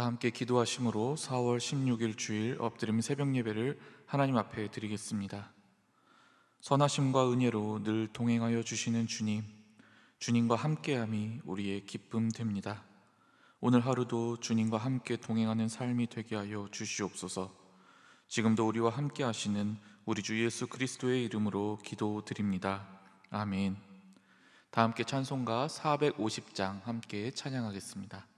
다 함께 기도하심으로 4월 16일 주일 엎드림 새벽 예배를 하나님 앞에 드리겠습니다. 선하심과 은혜로 늘 동행하여 주시는 주님, 주님과 함께함이 우리의 기쁨 됩니다. 오늘 하루도 주님과 함께 동행하는 삶이 되게 하여 주시옵소서. 지금도 우리와 함께 하시는 우리 주 예수 그리스도의 이름으로 기도드립니다. 아멘. 다 함께 찬송가 450장 함께 찬양하겠습니다.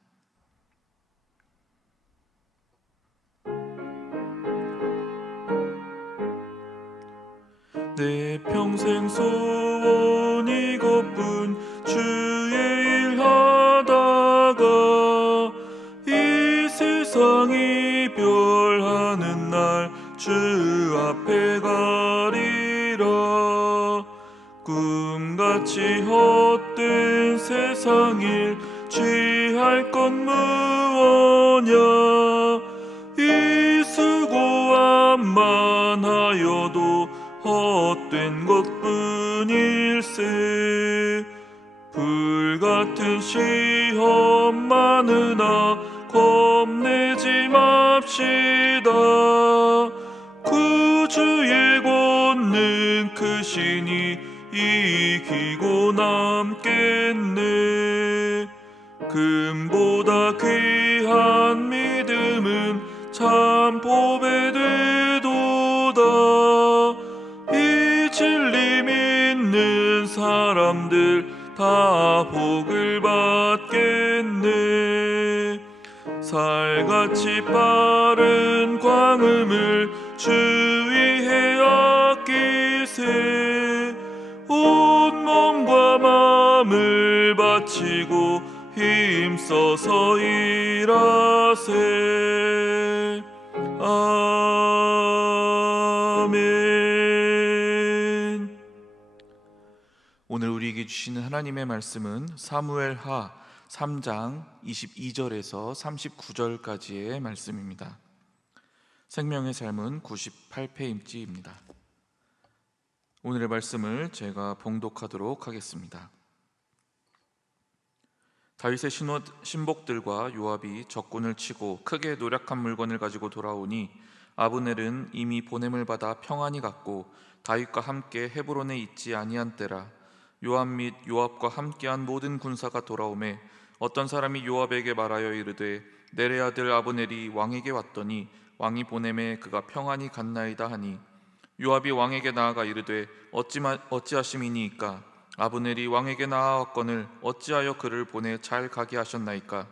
내 평생 소원 이것뿐 주의 일 하다가 이 세상 이별하는 날 주 앞에 가리라. 꿈같이 헛된 세상 일 취할 건 무엇냐. 이 수고함만 하여도 헛된 것뿐일세. 불같은 시험 많으나 겁내지 맙시다. 구주의 권능 크시니 이기고 남겠네. 금보다 귀한 믿음은 참 보배되도다. 이 진리 믿는 사람들 다 복을 받겠네. 살같이 빠른 광음을 주위에 아끼세. 온 몸과 마음을 바치고 힘써서 일하세. 아멘. 오늘 우리에게 주시는 하나님의 말씀은 사무엘하 3장 22절에서 39절까지의 말씀입니다. 생명의 삶은 98페이지입니다. 오늘의 말씀을 제가 봉독하도록 하겠습니다. 다윗의 신복들과 요압이 적군을 치고 크게 노력한 물건을 가지고 돌아오니 아브넬은 이미 보냄을 받아 평안히 갔고 다윗과 함께 헤브론에 있지 아니한 때라. 요압 및 요압과 함께한 모든 군사가 돌아오매 어떤 사람이 요압에게 말하여 이르되 내레 아들 아브넬이 왕에게 왔더니 왕이 보냄에 그가 평안히 갔나이다 하니 요압이 왕에게 나아가 이르되 어찌하심이니이까. 아브넬이 왕에게 나아왔거늘 어찌하여 그를 보내 잘 가게 하셨나이까.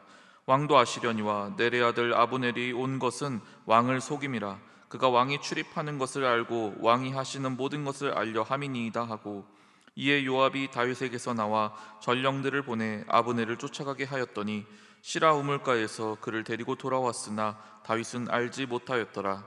왕도 아시려니와 내레 아들 아브넬이 온 것은 왕을 속임이라. 그가 왕이 출입하는 것을 알고 왕이 하시는 모든 것을 알려 함이니이다 하고, 이에 요압이 다윗에게서 나와 전령들을 보내 아브넬을 쫓아가게 하였더니 시라 우물가에서 그를 데리고 돌아왔으나 다윗은 알지 못하였더라.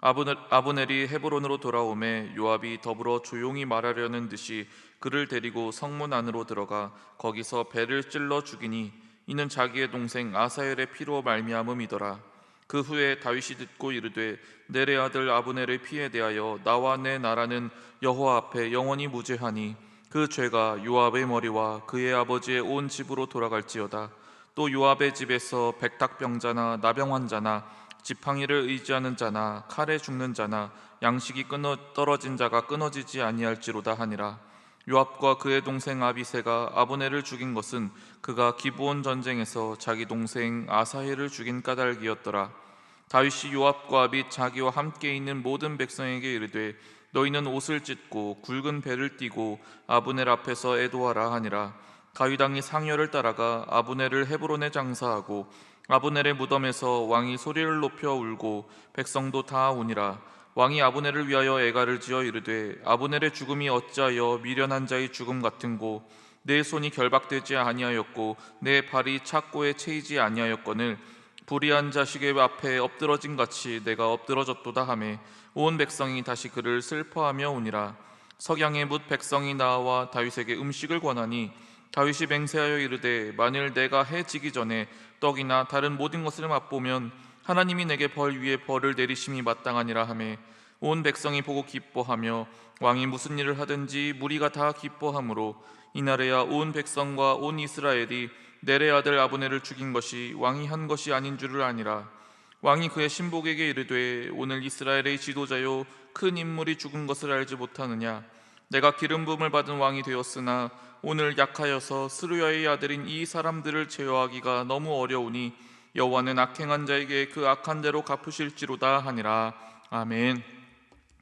아브넬이 헤브론으로 돌아오매 요압이 더불어 조용히 말하려는 듯이 그를 데리고 성문 안으로 들어가 거기서 배를 찔러 죽이니 이는 자기의 동생 아사엘의 피로 말미암음이더라. 그 후에 다윗이 듣고 이르되 내레 아들 아브넬의 피에 대하여 나와 내 나라는 여호와 앞에 영원히 무죄하니 그 죄가 요압의 머리와 그의 아버지의 온 집으로 돌아갈지어다. 또 요압의 집에서 백탁병자나 나병환자나 지팡이를 의지하는 자나 칼에 죽는 자나 양식이 떨어진 자가 끊어지지 아니할지로다 하니라. 요압과 그의 동생 아비새가 아브넬을 죽인 것은 그가 기브온 전쟁에서 자기 동생 아사헬을 죽인 까닭이었더라. 다윗이 요압과 및 자기와 함께 있는 모든 백성에게 이르되 너희는 옷을 찢고 굵은 배를 띠고 아브넬 앞에서 애도하라 하니라. 다윗 왕이 상여를 따라가 아브넬을 헤브론에 장사하고 아브넬의 무덤에서 왕이 소리를 높여 울고 백성도 다 우니라. 왕이 아브넬을 위하여 애가를 지어 이르되 아브넬의 죽음이 어찌하여 미련한 자의 죽음 같은고. 내 손이 결박되지 아니하였고 내 발이 착고에 채이지 아니하였거늘 불의한 자식의 앞에 엎드러진 같이 내가 엎드러졌도다 하매 온 백성이 다시 그를 슬퍼하며 우니라. 석양에 뭇 백성이 나와 다윗에게 음식을 권하니 다윗이 맹세하여 이르되 만일 내가 해 지기 전에 떡이나 다른 모든 것을 맛보면 하나님이 내게 벌 위에 벌을 내리심이 마땅하니라 하매 온 백성이 보고 기뻐하며 왕이 무슨 일을 하든지 무리가 다 기뻐하므로 이날에야 온 백성과 온 이스라엘이 넬의 아들 아브넬을 죽인 것이 왕이 한 것이 아닌 줄을 아니라. 왕이 그의 신복에게 이르되 오늘 이스라엘의 지도자요 큰 인물이 죽은 것을 알지 못하느냐. 내가 기름 부음을 받은 왕이 되었으나 오늘 약하여서 스루야의 아들인 이 사람들을 제어하기가 너무 어려우니 여호와는 악행한 자에게 그 악한 대로 갚으실지로다 하니라. 아멘.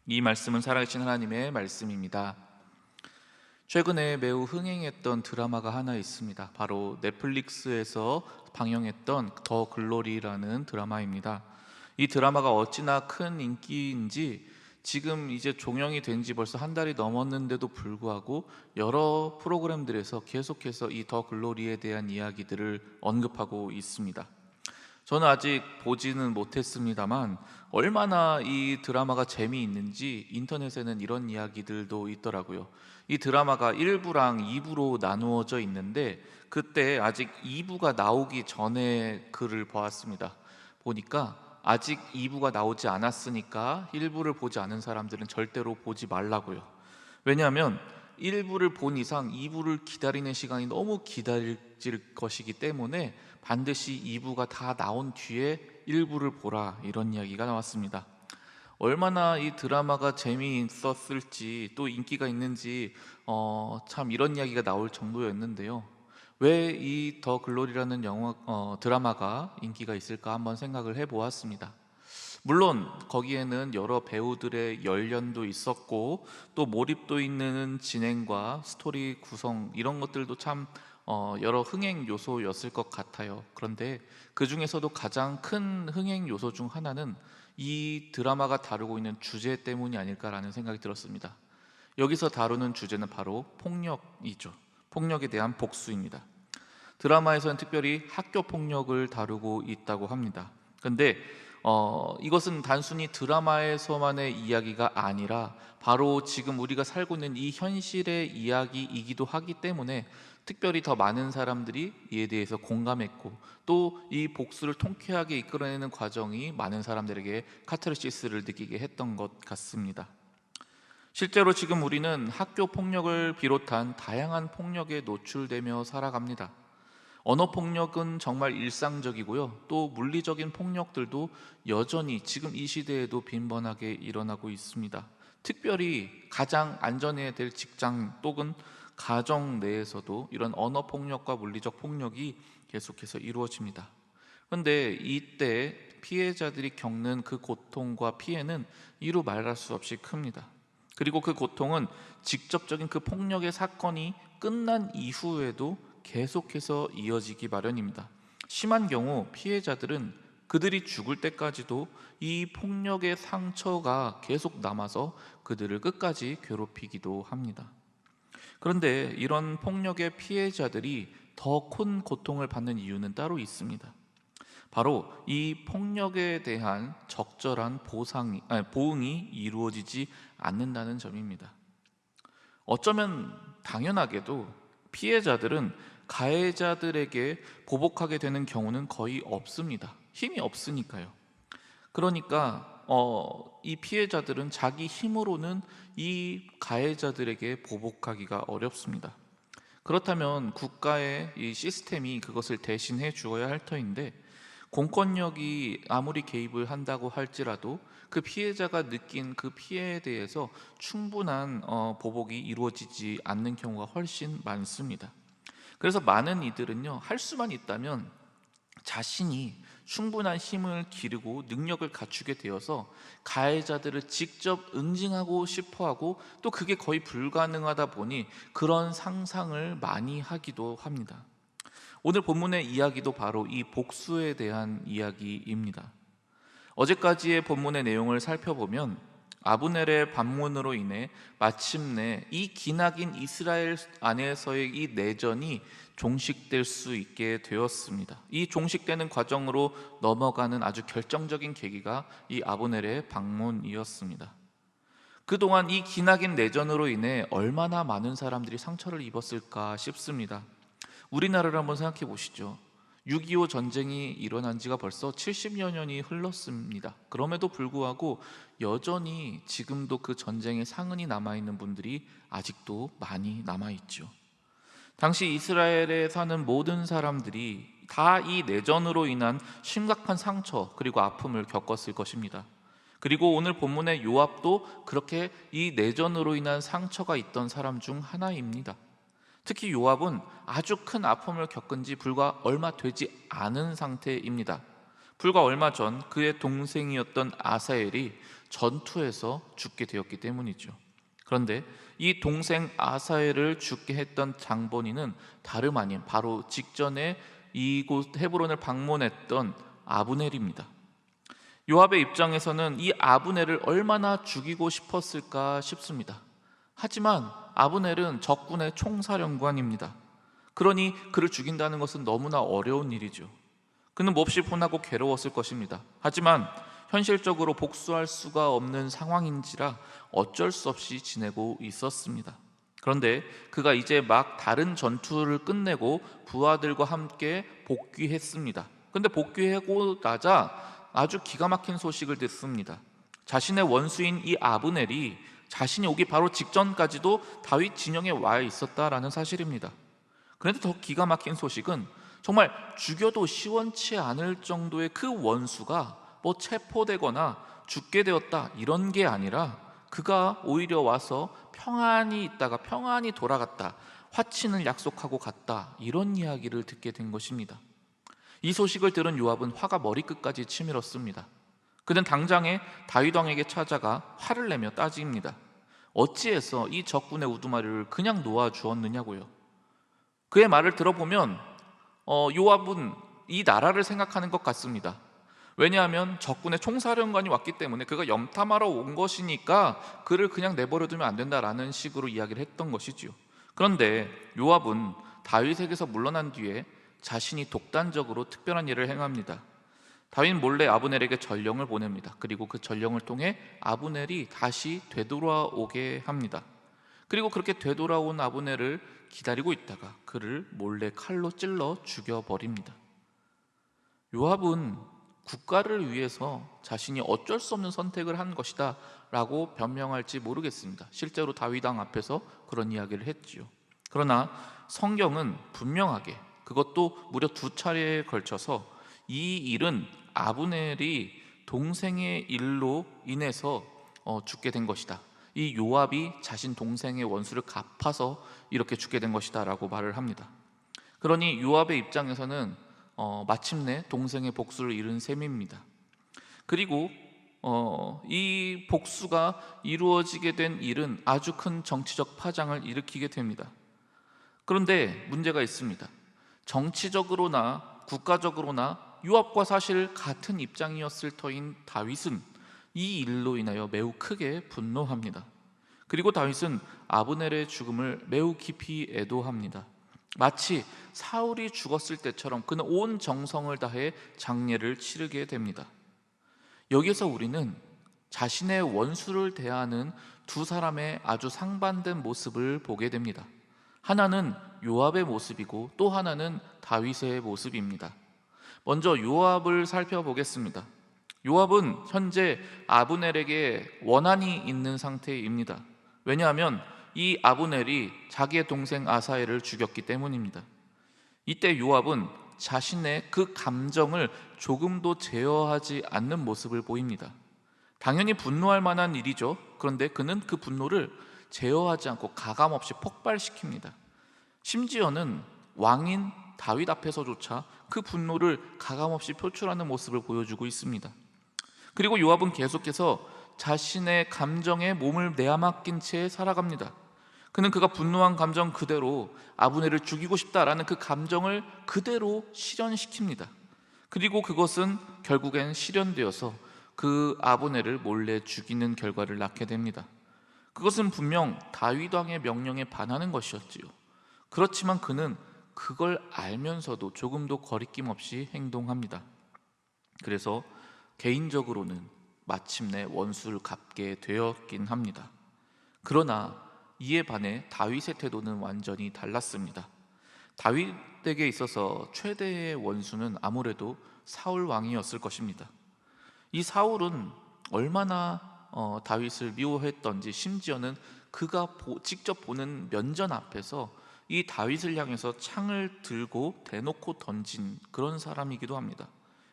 이 말씀은 살아계신 하나님의 말씀입니다. 최근에 매우 흥행했던 드라마가 하나 있습니다. 바로 넷플릭스에서 방영했던 더 글로리라는 드라마입니다. 이 드라마가 어찌나 큰 인기인지 지금 이제 종영이 된 지 벌써 한 달이 넘었는데도 불구하고 여러 프로그램들에서 계속해서 이 더 글로리에 대한 이야기들을 언급하고 있습니다. 저는 아직 보지는 못했습니다만 얼마나 이 드라마가 재미있는지 인터넷에는 이런 이야기들도 있더라고요. 이 드라마가 1부랑 2부로 나누어져 있는데 그때 아직 2부가 나오기 전에 글을 보았습니다. 보니까 아직 2부가 나오지 않았으니까 1부를 보지 않은 사람들은 절대로 보지 말라고요. 왜냐하면 1부를 본 이상 2부를 기다리는 시간이 너무 기다릴 것이기 때문에 반드시 2부가 다 나온 뒤에 1부를 보라, 이런 이야기가 나왔습니다. 얼마나 이 드라마가 재미있었을지 또 인기가 있는지 참 이런 이야기가 나올 정도였는데요. 왜 이 더 글로리라는 드라마가 인기가 있을까 한번 생각을 해보았습니다. 물론 거기에는 여러 배우들의 열연도 있었고 또 몰입도 있는 진행과 스토리 구성, 이런 것들도 참 여러 흥행 요소였을 것 같아요. 그런데 그 중에서도 가장 큰 흥행 요소 중 하나는 이 드라마가 다루고 있는 주제 때문이 아닐까라는 생각이 들었습니다. 여기서 다루는 주제는 바로 폭력이죠. 폭력에 대한 복수입니다. 드라마에서는 특별히 학교 폭력을 다루고 있다고 합니다. 근데 이것은 단순히 드라마에서만의 이야기가 아니라 바로 지금 우리가 살고 있는 이 현실의 이야기이기도 하기 때문에 특별히 더 많은 사람들이 이에 대해서 공감했고 또 이 복수를 통쾌하게 이끌어내는 과정이 많은 사람들에게 카타르시스를 느끼게 했던 것 같습니다. 실제로 지금 우리는 학교 폭력을 비롯한 다양한 폭력에 노출되며 살아갑니다. 언어 폭력은 정말 일상적이고요. 또 물리적인 폭력들도 여전히 지금 이 시대에도 빈번하게 일어나고 있습니다. 특별히 가장 안전해야 될 직장 또는 가정 내에서도 이런 언어 폭력과 물리적 폭력이 계속해서 이루어집니다. 그런데 이때 피해자들이 겪는 그 고통과 피해는 이루 말할 수 없이 큽니다. 그리고 그 고통은 직접적인 그 폭력의 사건이 끝난 이후에도 계속해서 이어지기 마련입니다. 심한 경우 피해자들은 그들이 죽을 때까지도 이 폭력의 상처가 계속 남아서 그들을 끝까지 괴롭히기도 합니다. 그런데 이런 폭력의 피해자들이 더 큰 고통을 받는 이유는 따로 있습니다. 바로 이 폭력에 대한 적절한 보응이 이루어지지 않는다는 점입니다. 어쩌면 당연하게도 피해자들은 가해자들에게 보복하게 되는 경우는 거의 없습니다. 힘이 없으니까요. 그러니까 이 피해자들은 자기 힘으로는 이 가해자들에게 보복하기가 어렵습니다. 그렇다면 국가의 이 시스템이 그것을 대신해 주어야 할 터인데 공권력이 아무리 개입을 한다고 할지라도 그 피해자가 느낀 그 피해에 대해서 충분한 보복이 이루어지지 않는 경우가 훨씬 많습니다. 그래서 많은 이들은요, 할 수만 있다면 자신이 충분한 힘을 기르고 능력을 갖추게 되어서 가해자들을 직접 응징하고 싶어하고 또 그게 거의 불가능하다 보니 그런 상상을 많이 하기도 합니다. 오늘 본문의 이야기도 바로 이 복수에 대한 이야기입니다. 어제까지의 본문의 내용을 살펴보면 아브넬의 반문으로 인해 마침내 이 기나긴 이스라엘 안에서의 이 내전이 종식될 수 있게 되었습니다. 이 종식되는 과정으로 넘어가는 아주 결정적인 계기가 이 아브넬의 방문이었습니다. 그동안 이 기나긴 내전으로 인해 얼마나 많은 사람들이 상처를 입었을까 싶습니다. 우리나라를 한번 생각해 보시죠. 6.25 전쟁이 일어난 지가 벌써 70여 년이 흘렀습니다. 그럼에도 불구하고 여전히 지금도 그 전쟁의 상흔이 남아있는 분들이 아직도 많이 남아있죠. 당시 이스라엘에 사는 모든 사람들이 다 이 내전으로 인한 심각한 상처 그리고 아픔을 겪었을 것입니다. 그리고 오늘 본문의 요압도 그렇게 이 내전으로 인한 상처가 있던 사람 중 하나입니다. 특히 요압은 아주 큰 아픔을 겪은 지 불과 얼마 되지 않은 상태입니다. 불과 얼마 전 그의 동생이었던 아사엘이 전투에서 죽게 되었기 때문이죠. 그런데 이 동생 아사엘을 죽게 했던 장본인은 다름 아닌 바로 직전에 이곳 헤브론을 방문했던 아브넬입니다. 요압의 입장에서는 이 아브넬을 얼마나 죽이고 싶었을까 싶습니다. 하지만 아브넬은 적군의 총사령관입니다. 그러니 그를 죽인다는 것은 너무나 어려운 일이죠. 그는 몹시 분하고 괴로웠을 것입니다. 하지만 현실적으로 복수할 수가 없는 상황인지라 어쩔 수 없이 지내고 있었습니다. 그런데 그가 이제 막 다른 전투를 끝내고 부하들과 함께 복귀했습니다. 근데 복귀하고 나자 아주 기가 막힌 소식을 듣습니다. 자신의 원수인 이 아브넬이 자신이 오기 바로 직전까지도 다윗 진영에 와 있었다라는 사실입니다. 그런데 더 기가 막힌 소식은 정말 죽여도 시원치 않을 정도의 그 원수가 뭐 체포되거나 죽게 되었다 이런 게 아니라 그가 오히려 와서 평안히 있다가 평안히 돌아갔다, 화친을 약속하고 갔다, 이런 이야기를 듣게 된 것입니다. 이 소식을 들은 요압은 화가 머리끝까지 치밀었습니다. 그는 당장에 다윗 왕에게 찾아가 화를 내며 따집니다. 어찌해서 이 적군의 우두머리를 그냥 놓아 주었느냐고요. 그의 말을 들어보면 요압은 이 나라를 생각하는 것 같습니다. 왜냐하면 적군의 총사령관이 왔기 때문에 그가 염탐하러 온 것이니까 그를 그냥 내버려두면 안 된다라는 식으로 이야기를 했던 것이지요. 그런데 요압은 다윗에게서 물러난 뒤에 자신이 독단적으로 특별한 일을 행합니다. 다윗 몰래 아브넬에게 전령을 보냅니다. 그리고 그 전령을 통해 아브넬이 다시 되돌아오게 합니다. 그리고 그렇게 되돌아온 아브넬을 기다리고 있다가 그를 몰래 칼로 찔러 죽여버립니다. 요압은 국가를 위해서 자신이 어쩔 수 없는 선택을 한 것이다 라고 변명할지 모르겠습니다. 실제로 다윗 왕 앞에서 그런 이야기를 했지요. 그러나 성경은 분명하게, 그것도 무려 2차례에 걸쳐서 이 일은 아브넬이 동생의 일로 인해서 죽게 된 것이다, 이 요압이 자신 동생의 원수를 갚아서 이렇게 죽게 된 것이다 라고 말을 합니다. 그러니 요압의 입장에서는 마침내 동생의 복수를 이룬 셈입니다. 그리고 이 복수가 이루어지게 된 일은 아주 큰 정치적 파장을 일으키게 됩니다. 그런데 문제가 있습니다. 정치적으로나 국가적으로나 요압과 사실 같은 입장이었을 터인 다윗은 이 일로 인하여 매우 크게 분노합니다. 그리고 다윗은 아브넬의 죽음을 매우 깊이 애도합니다. 마치 사울이 죽었을 때처럼 그는 온 정성을 다해 장례를 치르게 됩니다. 여기서 우리는 자신의 원수를 대하는 두 사람의 아주 상반된 모습을 보게 됩니다. 하나는 요압의 모습이고 또 하나는 다윗의 모습입니다. 먼저 요압을 살펴보겠습니다. 요압은 현재 아브넬에게 원한이 있는 상태입니다. 왜냐하면 이 아브넬이 자기의 동생 아사엘을 죽였기 때문입니다. 이때 요압은 자신의 그 감정을 조금도 제어하지 않는 모습을 보입니다. 당연히 분노할 만한 일이죠. 그런데 그는 그 분노를 제어하지 않고 가감없이 폭발시킵니다. 심지어는 왕인 다윗 앞에서조차 그 분노를 가감없이 표출하는 모습을 보여주고 있습니다. 그리고 요압은 계속해서 자신의 감정에 몸을 내맡긴 채 살아갑니다. 그가 분노한 감정 그대로 아브넬을 죽이고 싶다라는 그 감정을 그대로 실현시킵니다. 그리고 그것은 결국엔 실현되어서 그 아브넬을 몰래 죽이는 결과를 낳게 됩니다. 그것은 분명 다윗 왕의 명령에 반하는 것이었지요. 그렇지만 그는 그걸 알면서도 조금도 거리낌 없이 행동합니다. 그래서 개인적으로는 마침내 원수를 갚게 되었긴 합니다. 그러나 이에 반해 다윗의 태도는 완전히 달랐습니다. 다윗에게 있어서 최대의 원수는 아무래도 사울 왕이었을 것입니다. 이 사울은 얼마나 다윗을 미워했던지, 심지어는 그가 직접 보는 면전 앞에서 이 다윗을 향해서 창을 들고 대놓고 던진 그런 사람이기도 합니다.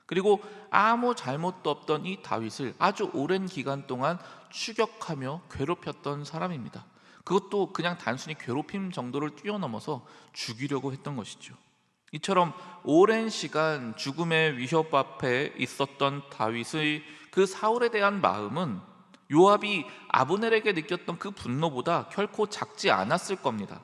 그리고 아무 잘못도 없던 이 다윗을 아주 오랜 기간 동안 추격하며 괴롭혔던 사람입니다. 그것도 그냥 단순히 괴롭힘 정도를 뛰어넘어서 죽이려고 했던 것이죠. 이처럼 오랜 시간 죽음의 위협 앞에 있었던 다윗의 그 사울에 대한 마음은 요압이 아브넬에게 느꼈던 그 분노보다 결코 작지 않았을 겁니다.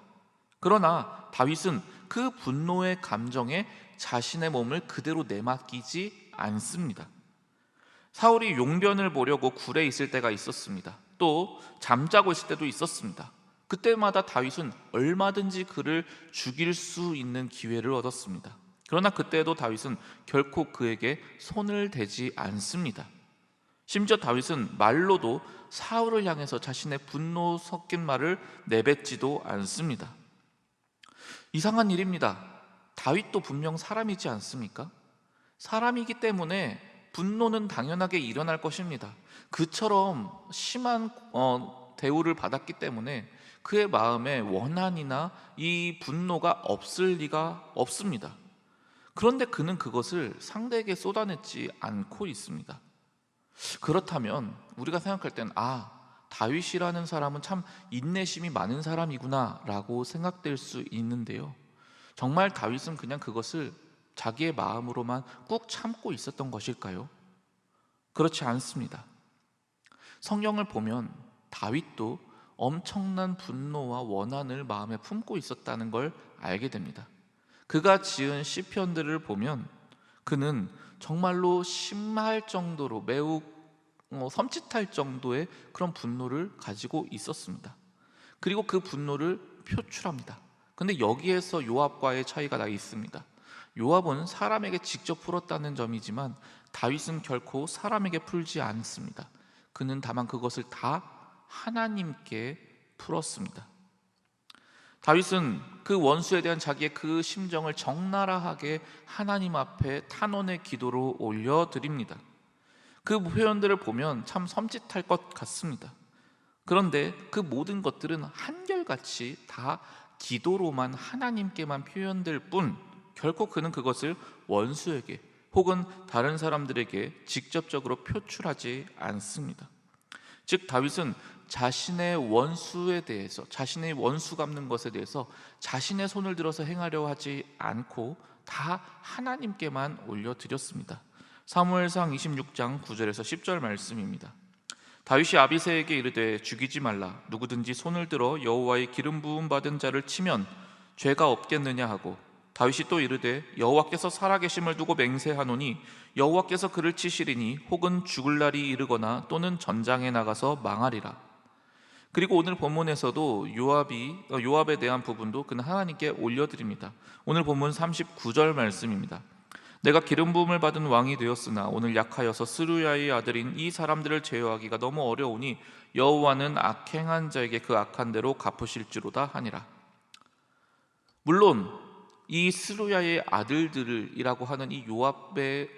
그러나 다윗은 그 분노의 감정에 자신의 몸을 그대로 내맡기지 않습니다. 사울이 용변을 보려고 굴에 있을 때가 있었습니다. 또 잠자고 있을 때도 있었습니다. 그때마다 다윗은 얼마든지 그를 죽일 수 있는 기회를 얻었습니다. 그러나 그때도 다윗은 결코 그에게 손을 대지 않습니다. 심지어 다윗은 말로도 사울을 향해서 자신의 분노 섞인 말을 내뱉지도 않습니다. 이상한 일입니다. 다윗도 분명 사람이지 않습니까? 사람이기 때문에 분노는 당연하게 일어날 것입니다. 그처럼 심한 대우를 받았기 때문에 그의 마음에 원한이나 이 분노가 없을 리가 없습니다. 그런데 그는 그것을 상대에게 쏟아내지 않고 있습니다. 그렇다면 우리가 생각할 땐 다윗이라는 사람은 참 인내심이 많은 사람이구나 라고 생각될 수 있는데요, 정말 다윗은 그냥 그것을 자기의 마음으로만 꾹 참고 있었던 것일까요? 그렇지 않습니다. 성경을 보면 다윗도 엄청난 분노와 원한을 마음에 품고 있었다는 걸 알게 됩니다. 그가 지은 시편들을 보면 그는 정말로 심할 정도로 매우 섬찟할 정도의 그런 분노를 가지고 있었습니다. 그리고 그 분노를 표출합니다. 근데 여기에서 요압과의 차이가 나 있습니다. 요압은 사람에게 직접 풀었다는 점이지만 다윗은 결코 사람에게 풀지 않습니다. 그는 다만 그것을 다 하나님께 풀었습니다. 다윗은 그 원수에 대한 자기의 그 심정을 적나라하게 하나님 앞에 탄원의 기도로 올려드립니다. 그 표현들을 보면 참 섬찟할 것 같습니다. 그런데 그 모든 것들은 한결같이 다 기도로만 하나님께만 표현될 뿐 결코 그는 그것을 원수에게 혹은 다른 사람들에게 직접적으로 표출하지 않습니다. 즉 다윗은 자신의 원수에 대해서, 자신의 원수 갚는 것에 대해서 자신의 손을 들어서 행하려 하지 않고 다 하나님께만 올려드렸습니다. 사무엘상 26장 9절에서 10절 말씀입니다. 다윗이 아비새에게 이르되 죽이지 말라. 누구든지 손을 들어 여호와의 기름 부음 받은 자를 치면 죄가 없겠느냐 하고, 다윗이 또 이르되 여호와께서 살아계심을 두고 맹세하노니 여호와께서 그를 치시리니 혹은 죽을 날이 이르거나 또는 전장에 나가서 망하리라. 그리고 오늘 본문에서도 요압에 대한 부분도 그는 하나님께 올려드립니다. 오늘 본문 39절 말씀입니다. 내가 기름 부음을 받은 왕이 되었으나 오늘 약하여서 스루야의 아들인 이 사람들을 제어하기가 너무 어려우니 여호와는 악행한 자에게 그 악한 대로 갚으실지로다 하니라. 물론 이 스루야의 아들들이라고 하는 이 요압의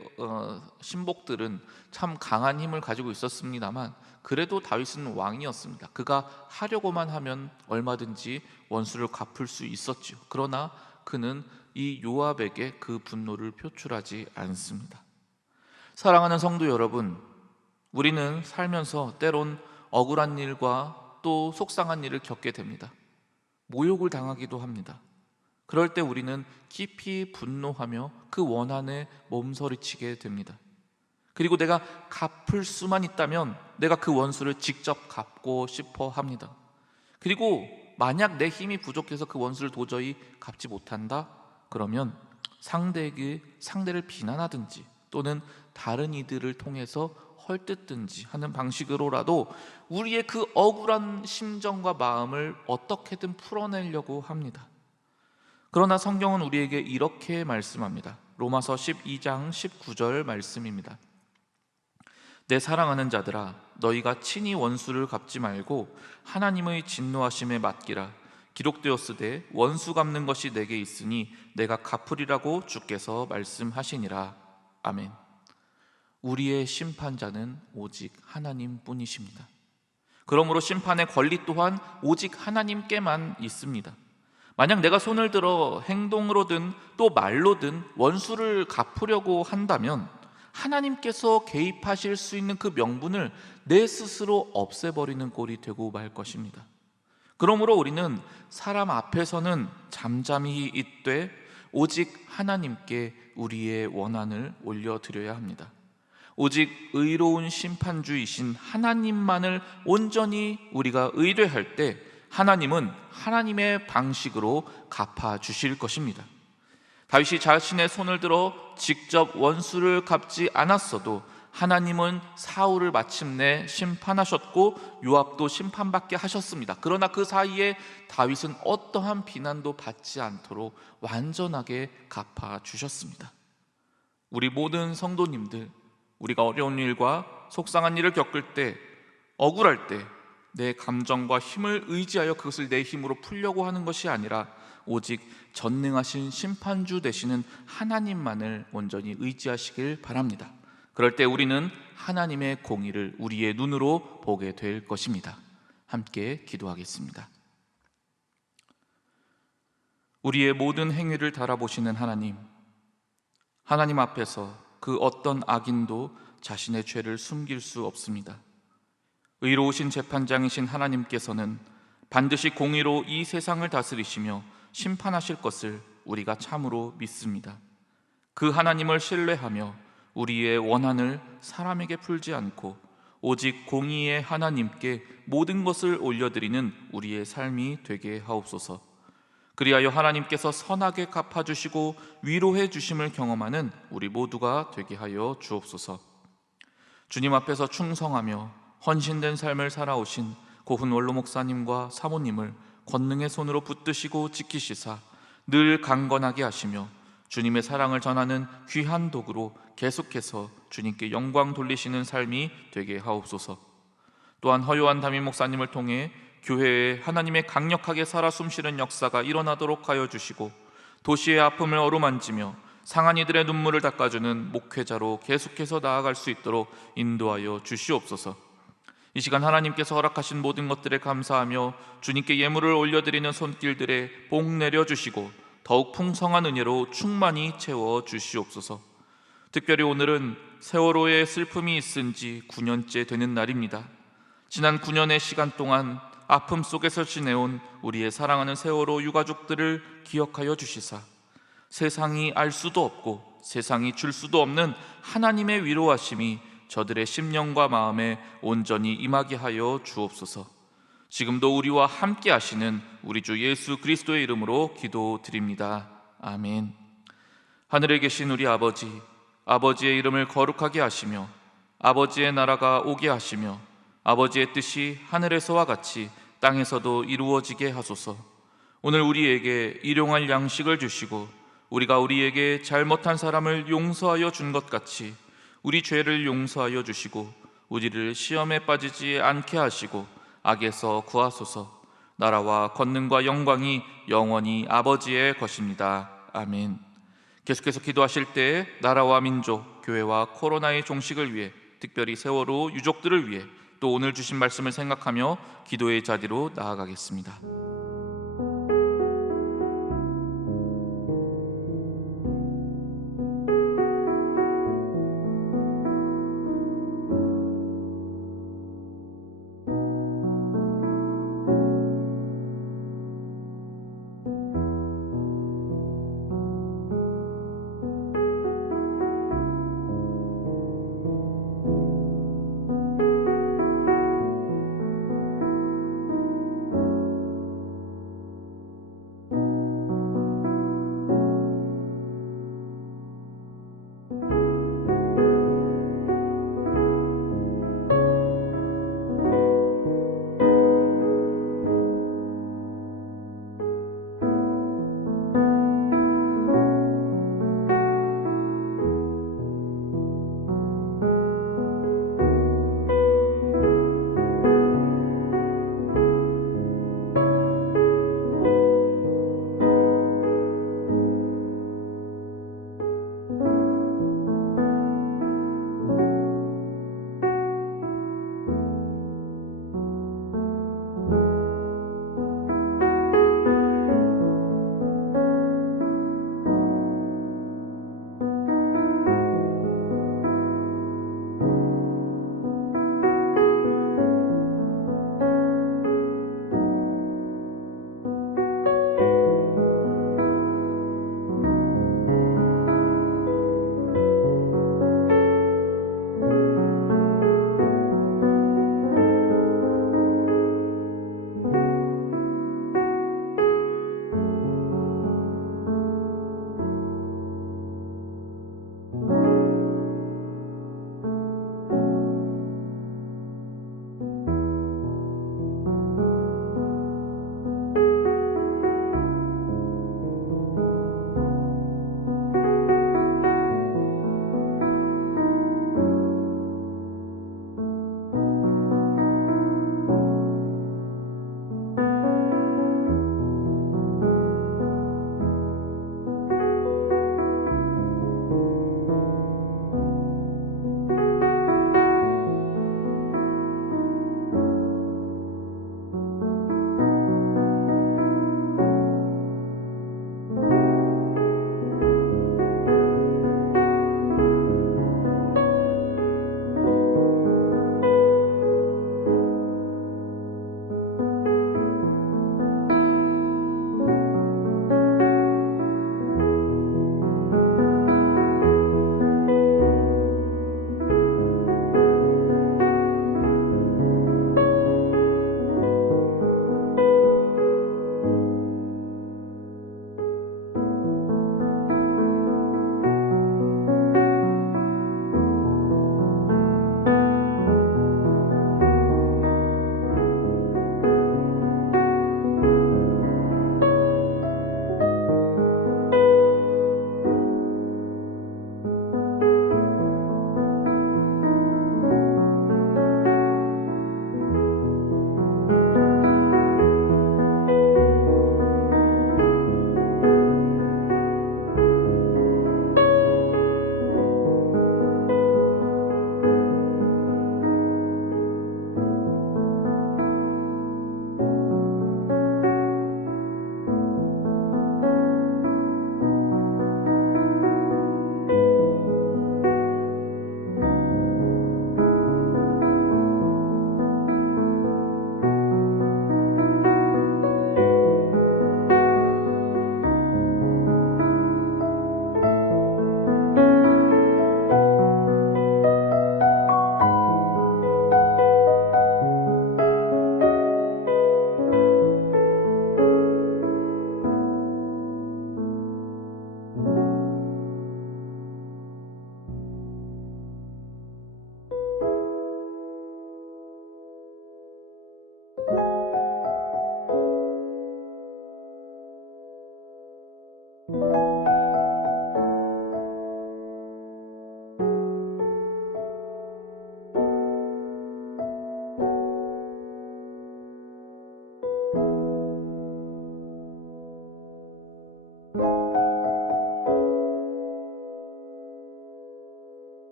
신복들은 참 강한 힘을 가지고 있었습니다만 그래도 다윗은 왕이었습니다. 그가 하려고만 하면 얼마든지 원수를 갚을 수 있었죠. 그러나 그는 이 요압에게 그 분노를 표출하지 않습니다. 사랑하는 성도 여러분, 우리는 살면서 때론 억울한 일과 또 속상한 일을 겪게 됩니다. 모욕을 당하기도 합니다. 그럴 때 우리는 깊이 분노하며 그 원한에 몸서리치게 됩니다. 그리고 내가 갚을 수만 있다면 내가 그 원수를 직접 갚고 싶어 합니다. 그리고 만약 내 힘이 부족해서 그 원수를 도저히 갚지 못한다? 그러면 상대를 비난하든지 또는 다른 이들을 통해서 헐뜯든지 하는 방식으로라도 우리의 그 억울한 심정과 마음을 어떻게든 풀어내려고 합니다. 그러나 성경은 우리에게 이렇게 말씀합니다. 로마서 12장 19절 말씀입니다. 내 사랑하는 자들아, 너희가 친히 원수를 갚지 말고 하나님의 진노하심에 맡기라. 기록되었으되 원수 갚는 것이 내게 있으니 내가 갚으리라고 주께서 말씀하시니라. 아멘. 우리의 심판자는 오직 하나님뿐이십니다. 그러므로 심판의 권리 또한 오직 하나님께만 있습니다. 만약 내가 손을 들어 행동으로든 또 말로든 원수를 갚으려고 한다면 하나님께서 개입하실 수 있는 그 명분을 내 스스로 없애버리는 꼴이 되고 말 것입니다. 그러므로 우리는 사람 앞에서는 잠잠히 있되 오직 하나님께 우리의 원한을 올려드려야 합니다. 오직 의로운 심판주이신 하나님만을 온전히 우리가 의뢰할 때 하나님은 하나님의 방식으로 갚아주실 것입니다. 다윗이 자신의 손을 들어 직접 원수를 갚지 않았어도 하나님은 사울을 마침내 심판하셨고 요압도 심판받게 하셨습니다. 그러나 그 사이에 다윗은 어떠한 비난도 받지 않도록 완전하게 갚아주셨습니다. 우리 모든 성도님들, 우리가 어려운 일과 속상한 일을 겪을 때, 억울할 때 내 감정과 힘을 의지하여 그것을 내 힘으로 풀려고 하는 것이 아니라 오직 전능하신 심판주 되시는 하나님만을 온전히 의지하시길 바랍니다. 그럴 때 우리는 하나님의 공의를 우리의 눈으로 보게 될 것입니다. 함께 기도하겠습니다. 우리의 모든 행위를 달아보시는 하나님 앞에서 그 어떤 악인도 자신의 죄를 숨길 수 없습니다. 의로우신 재판장이신 하나님께서는 반드시 공의로 이 세상을 다스리시며 심판하실 것을 우리가 참으로 믿습니다. 그 하나님을 신뢰하며 우리의 원한을 사람에게 풀지 않고 오직 공의의 하나님께 모든 것을 올려드리는 우리의 삶이 되게 하옵소서. 그리하여 하나님께서 선하게 갚아주시고 위로해 주심을 경험하는 우리 모두가 되게 하여 주옵소서. 주님 앞에서 충성하며 헌신된 삶을 살아오신 고훈 원로 목사님과 사모님을 권능의 손으로 붙드시고 지키시사 늘 강건하게 하시며 주님의 사랑을 전하는 귀한 도구로 계속해서 주님께 영광 돌리시는 삶이 되게 하옵소서. 또한 허요한 담임 목사님을 통해 교회에 하나님의 강력하게 살아 숨쉬는 역사가 일어나도록 하여 주시고 도시의 아픔을 어루만지며 상한 이들의 눈물을 닦아주는 목회자로 계속해서 나아갈 수 있도록 인도하여 주시옵소서. 이 시간 하나님께서 허락하신 모든 것들에 감사하며 주님께 예물을 올려드리는 손길들에 복 내려주시고 더욱 풍성한 은혜로 충만히 채워 주시옵소서. 특별히 오늘은 세월호의 슬픔이 있은 지 9년째 되는 날입니다. 지난 9년의 시간 동안 아픔 속에서 지내온 우리의 사랑하는 세월호 유가족들을 기억하여 주시사 세상이 알 수도 없고 세상이 줄 수도 없는 하나님의 위로하심이 저들의 심령과 마음에 온전히 임하게 하여 주옵소서. 지금도 우리와 함께 하시는 우리 주 예수 그리스도의 이름으로 기도드립니다. 아멘. 하늘에 계신 우리 아버지, 아버지의 이름을 거룩하게 하시며 아버지의 나라가 오게 하시며 아버지의 뜻이 하늘에서와 같이 땅에서도 이루어지게 하소서. 오늘 우리에게 일용할 양식을 주시고 우리가 우리에게 잘못한 사람을 용서하여 준 것 같이 우리 죄를 용서하여 주시고 우리를 시험에 빠지지 않게 하시고 악에서 구하소서. 나라와 권능과 영광이 영원히 아버지의 것입니다. 아멘. 계속해서 기도하실 때 나라와 민족, 교회와 코로나의 종식을 위해, 특별히 세월호 유족들을 위해 또 오늘 주신 말씀을 생각하며 기도의 자리로 나아가겠습니다.